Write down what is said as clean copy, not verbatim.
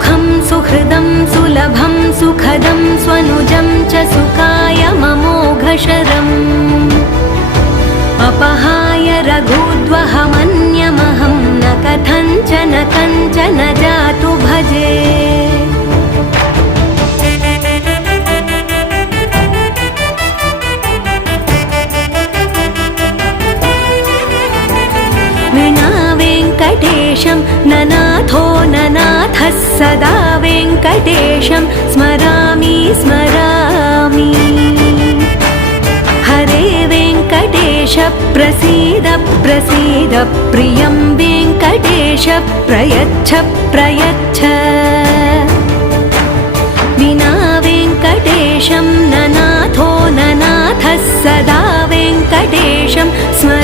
सुखं सुहृदं सुलभं सुखदं स्वनुजं च सुखाय ममोघशरम् अपहाय रघुद्वहमन्यमहं न कथञ्चन कञ्चन जातु भजे विना वेङ्कटेशं ननाथो ननाथः सदा वेङ्कटेशं स्मरामि स्मरामि हरे वेङ्कटेश प्रसीद प्रसीद प्रियं वेङ्कटेश प्रयच्छ प्रयच्छ विना वेङ्कटेशं ननाथो ननाथः सदा वेङ्कटेशं स्मरामि